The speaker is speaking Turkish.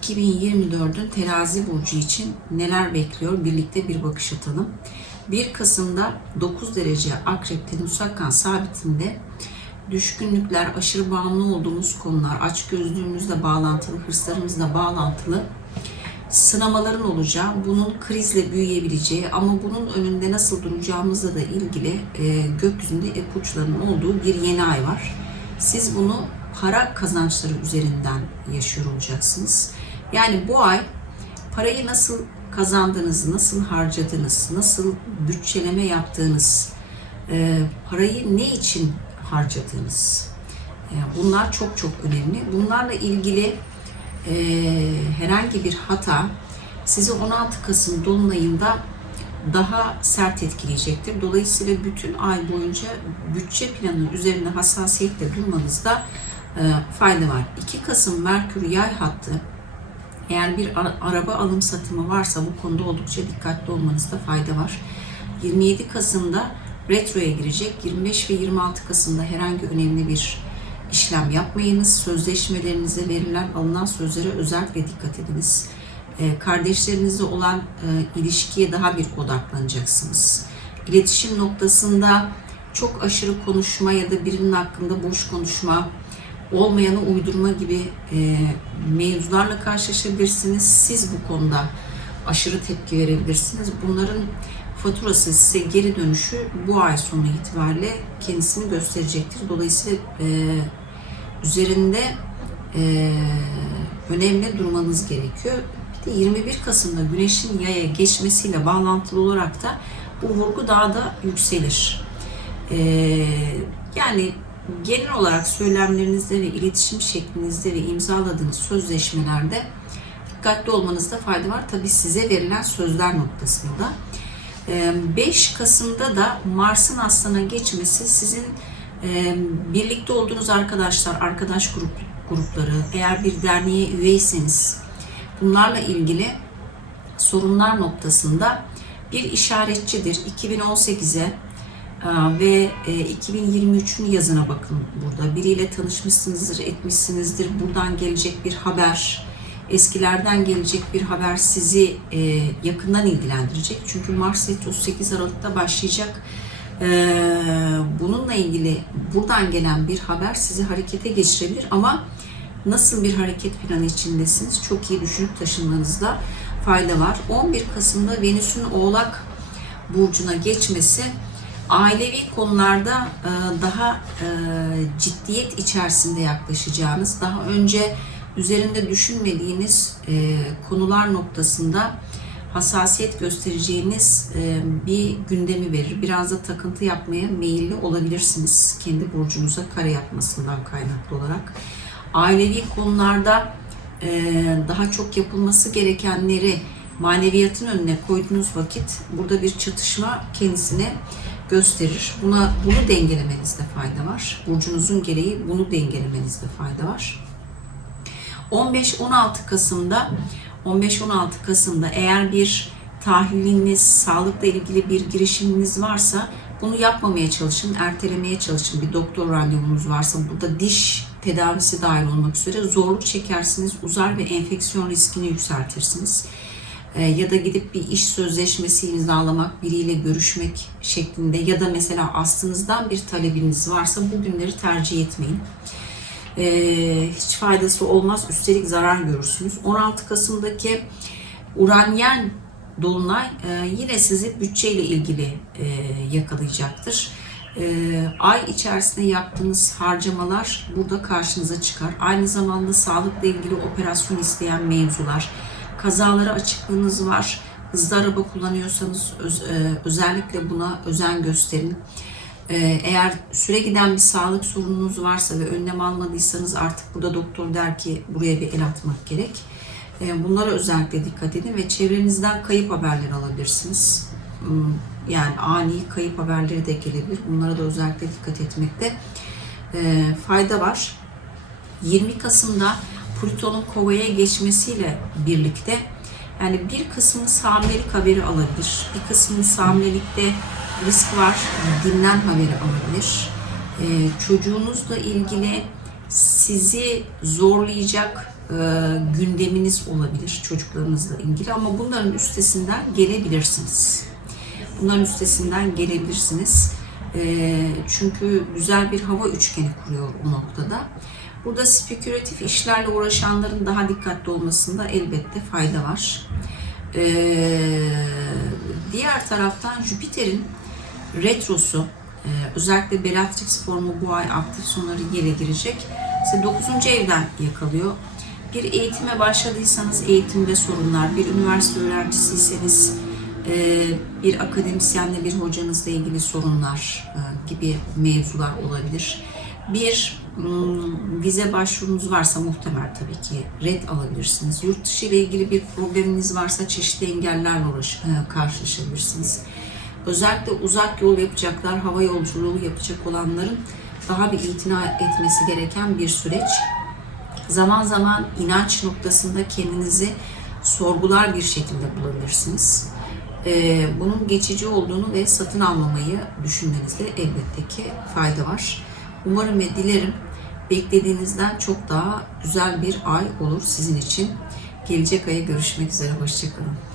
2024'ün terazi burcu için neler bekliyor? Birlikte bir bakış atalım. 1 Kasım'da 9 derece akrep Tenusakkan sabitinde düşkünlükler, aşırı bağımlı olduğumuz konular, açgözlüğümüzle bağlantılı, hırslarımızla bağlantılı sınamaların olacağı, bunun krizle büyüyebileceği ama bunun önünde nasıl duracağımızla da ilgili e, gökyüzünde ipuçlarının olduğu bir yeni ay var. Siz bunu para kazançları üzerinden yaşıyor olacaksınız. Yani bu ay parayı nasıl kazandığınız, nasıl harcadığınız, nasıl bütçeleme yaptığınız, e, parayı ne için harcadığınız, e, bunlar çok çok önemli. Bunlarla ilgili e, herhangi bir hata sizi 16 Kasım Dolunay'ında daha sert etkileyecektir. Dolayısıyla bütün ay boyunca bütçe planı üzerine hassasiyetle durmanızda fayda var. 2 Kasım Merkür yay hattı eğer bir araba alım satımı varsa bu konuda oldukça dikkatli olmanızda fayda var. 27 Kasım'da retroya girecek. 25 ve 26 Kasım'da herhangi önemli bir işlem yapmayınız. Sözleşmelerinize verilen alınan sözlere özellikle dikkat ediniz. Ee, Kardeşlerinizle olan e, ilişkiye daha bir odaklanacaksınız. İletişim noktasında çok aşırı konuşma ya da birinin hakkında boş konuşma, olmayanı uydurma gibi e, mevzularla karşılaşabilirsiniz. Siz bu konuda aşırı tepki verebilirsiniz. Bunların faturası size geri dönüşü bu ay sonu itibariyle kendisini gösterecektir. Dolayısıyla e, üzerinde e, önemli durmanız gerekiyor. Bir de 21 Kasım'da Güneş'in yaya geçmesiyle bağlantılı olarak da bu vurgu daha da yükselir. E, yani genel olarak söylemlerinizde ve iletişim şeklinizde ve imzaladığınız sözleşmelerde dikkatli olmanızda fayda var. Tabii size verilen sözler noktasında. Ee, 5 Kasım'da da Mars'ın Aslan'a geçmesi sizin birlikte olduğunuz arkadaşlar, arkadaş grup, grupları, eğer bir derneğe üyeyseniz bunlarla ilgili sorunlar noktasında bir işaretçidir. 2018'e e, ve e, 2023'ün yazına bakın burada. Biriyle tanışmışsınızdır, etmişsinizdir. Buradan gelecek bir haber, eskilerden gelecek bir haber sizi e, yakından ilgilendirecek. Çünkü Mars Retro 8 Aralık'ta başlayacak. E, bununla ilgili buradan gelen bir haber sizi harekete geçirebilir ama nasıl bir hareket planı içindesiniz çok iyi düşünüp taşınmanızda fayda var. 11 Kasım'da Venüs'ün Oğlak burcuna geçmesi ailevi konularda e, daha e, ciddiyet içerisinde yaklaşacağınız, daha önce üzerinde düşünmediğiniz e, konular noktasında hassasiyet göstereceğiniz bir gündemi verir. Biraz da takıntı yapmaya meyilli olabilirsiniz kendi burcunuza kare yapmasından kaynaklı olarak. Ailevi konularda daha çok yapılması gerekenleri maneviyatın önüne koyduğunuz vakit burada bir çatışma kendisine gösterir. Buna bunu dengelemenizde fayda var. Burcunuzun gereği bunu dengelemenizde fayda var. 15-16 Kasım'da 15-16 Kasım'da eğer bir tahliliniz, sağlıkla ilgili bir girişiminiz varsa bunu yapmamaya çalışın, ertelemeye çalışın. Bir doktor randevunuz varsa burada diş tedavisi dahil olmak üzere zorluk çekersiniz, uzar ve enfeksiyon riskini yükseltirsiniz. Ee, ya da gidip bir iş sözleşmesi imzalamak, biriyle görüşmek şeklinde ya da mesela aslınızdan bir talebiniz varsa bu günleri tercih etmeyin. Ee, hiç faydası olmaz, üstelik zarar görürsünüz. 16 Kasım'daki Uranyen dolunay e, yine sizi bütçeyle ilgili e, yakalayacaktır. E, ay içerisinde yaptığınız harcamalar burada karşınıza çıkar. Aynı zamanda sağlıkla ilgili operasyon isteyen mevzular, kazalara açıklığınız var. Hızlı araba kullanıyorsanız öz- e, özellikle buna özen gösterin. Ee, Eğer süre giden bir sağlık sorununuz varsa ve önlem almadıysanız artık burada doktor der ki buraya bir el atmak gerek. Ee, Bunlara özellikle dikkat edin ve çevrenizden kayıp haberleri alabilirsiniz. Hmm, Yani ani kayıp haberleri de gelebilir. Bunlara da özellikle dikkat etmekte e, fayda var. 20 Kasım'da Plüton'un kovaya geçmesiyle birlikte yani bir kısmınız hamilelik haberi alabilir. Bir kısmınız hamilelikte risk var, dinlen haberi alabilir. Ee, çocuğunuzla ilgili sizi zorlayacak e, gündeminiz olabilir çocuklarınızla ilgili ama bunların üstesinden gelebilirsiniz. Bunların üstesinden gelebilirsiniz. Ee, çünkü güzel bir hava üçgeni kuruyor o noktada. Burada spekülatif işlerle uğraşanların daha dikkatli olmasında elbette fayda var. Ee, diğer taraftan Jüpiter'in retrosu e, özellikle Bellatrix formu bu ay aktif sonları yere girecek. Size 9. evden yakalıyor. Bir eğitime başladıysanız eğitimde sorunlar, bir üniversite öğrencisiyseniz bir akademisyenle bir hocanızla ilgili sorunlar e, gibi mevzular olabilir. Bir mm, vize başvurunuz varsa muhtemel tabii ki red alabilirsiniz. Yurt dışı ile ilgili bir probleminiz varsa çeşitli engellerle uğraş, e, karşılaşabilirsiniz. Özellikle uzak yol yapacaklar, hava yolculuğu yapacak olanların daha bir itina etmesi gereken bir süreç. Zaman zaman inanç noktasında kendinizi sorgular bir şekilde bulabilirsiniz. Ee, bunun geçici olduğunu ve satın almamayı düşünmenizde elbette ki fayda var. Umarım ve dilerim beklediğinizden çok daha güzel bir ay olur sizin için. Gelecek aya görüşmek üzere. Hoşçakalın.